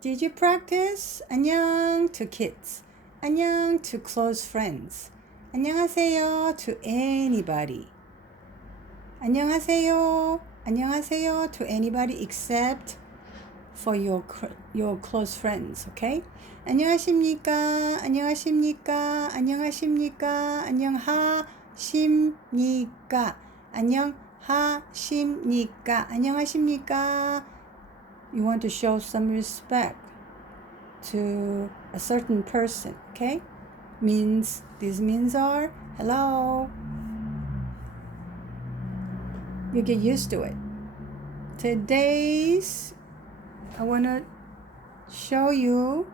Did you practice? 안녕 to kids. 안녕 to close friends. 안녕하세요 to anybody. 안녕하세요. 안녕하세요 to anybody except for your close friends, okay? 안녕하십니까? 안녕하십니까? 안녕하십니까? 안녕하십니까? 안녕하십니까? 안녕하십니까? You want to show some respect to a certain person, okay? These means are hello. You get used to it. Today's I want to show you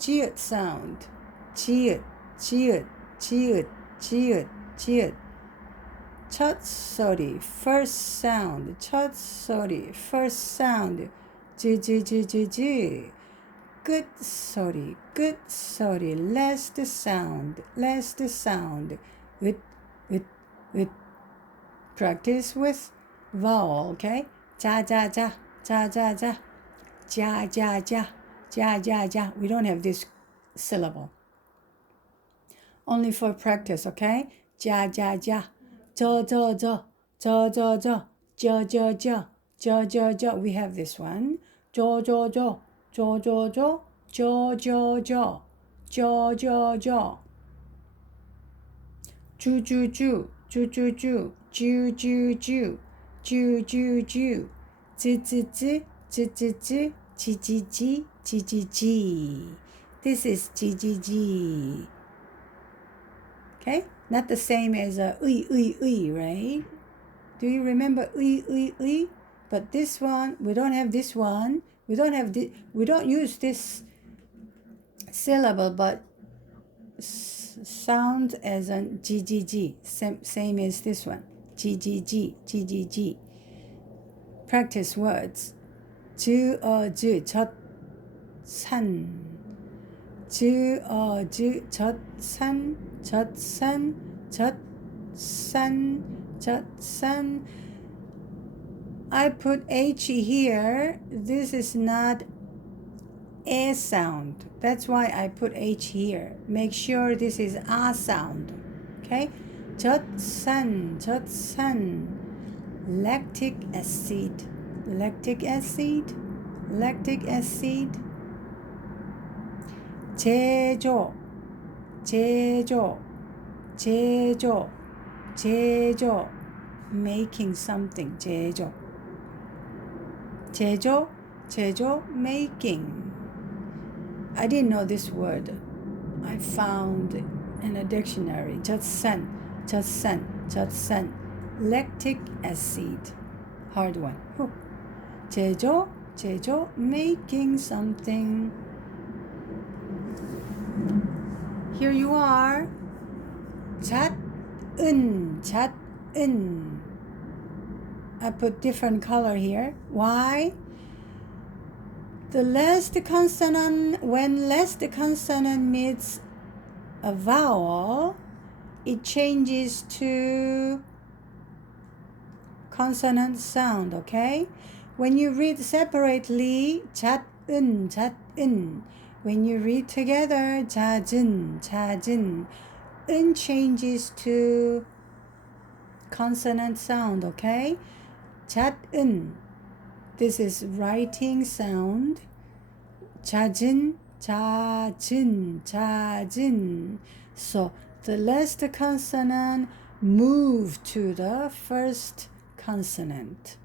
지읒 sound. 지읒, 지읒, 지읒, 지읒, 지읒. 첫 소리, first sound. 첫 소리, first sound. 지지지지지. 끝 소리, 끝 소리. last sound, last sound. 으. Practice with vowel, okay? 자자자, 자자자. 자자자, 자자자. We don't have this syllable. Only for practice, okay? 자자자. 저저저, 저저저, 저저저, 저저저. We have this one. 저저저, 저저저, 저저저, 저저저. 주주주, 주주주, 주주주, 주주주. 쯔쯔쯔, 쯔쯔쯔, 지지지, 지지지. This is 지지지. Okay? Not the same as uy, right? Do you remember uy? But this one, we don't have this one. We don't use this syllable, but sounds as a GGG, same as this one. GGG, GGG. Practice words. 주어주, 젖산. 주어주, 젖산, 젖산, 젖산, 젖산. I put H here. This is not a sound. That's why I put H here. Make sure this is a sound. Okay? 젖산, 젖산. Lactic acid. Lactic acid. Lactic acid. 제조, 제조, 제조, 제조. Making something. 제조. 제조, 제조, making. I didn't know this word. I found in a dictionary. 젖산, 젖산, 젖산. Lactic acid. Hard one. 제조, 제조, making something. Here you are. 잣은, 잣은. I put different color here. Why? When last consonant meets a vowel, it changes to consonant sound, okay? When you read separately, 잣은, 잣은. When you read together, 잦은, 잦은. 은 changes to consonant sound, okay? 잣은. This is writing sound. 잦은, 잦은, 잦은. So the last consonant moved to the first consonant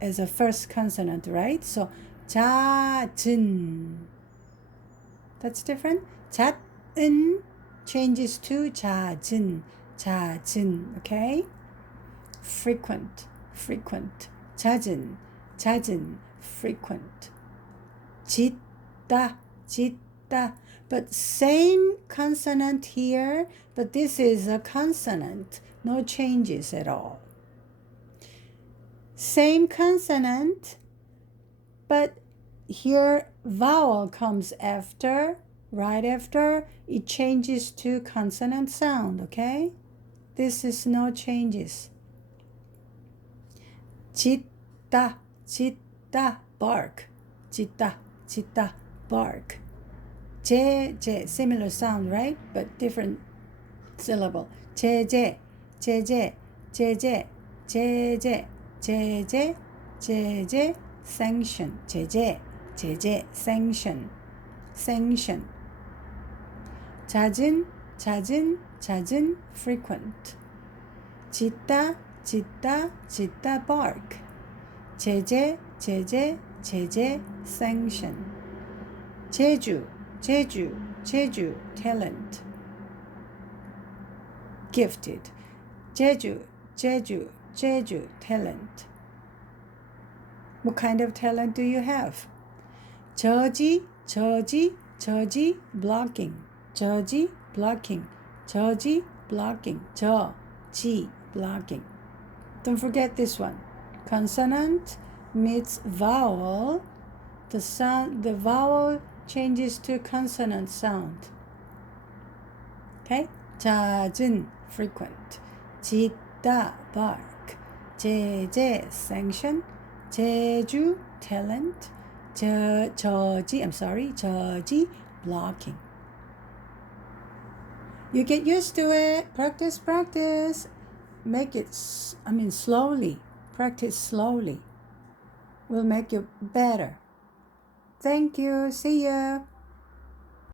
as a first consonant, right? So 잦은. That's different. 잣은 changes to 잦은, 잦은. Okay? Frequent, frequent. 잦은, 잦은. Frequent. 짖다, 짖다. But same consonant here, but this is a consonant. No changes at all. Same consonant, but here vowel comes after, right after, it changes to consonant sound, okay? This is no changes. 짖다, 짖다, bark. 짖다, 짖다, bark. 제, similar sound, right? But different syllable. 제재, 제재, 제재, 제재, 제재, 제재, sanction. 제재, 제재, sanction. sanction. 잦은, 잦은, 잦은, frequent. 짖다, 짖다, 짖다, bark. 제재, 제재, 제재, sanction. 제주, 제주, 제주, talent. gifted. 제주, 제주, 제주, talent. What kind of talent do you have? 저지, 저지, 저지, blocking. 저지, blocking. 저지, blocking. 저지, blocking. Don't forget this one. Consonant meets vowel. The vowel changes to consonant sound. Okay? 잦은, frequent. 짖다, bark. 제재, sanction. 제주, talent. 저지, blocking. You get used to it. Practice, practice. Make it, slowly. Practice slowly. Will make you better. Thank you. See ya.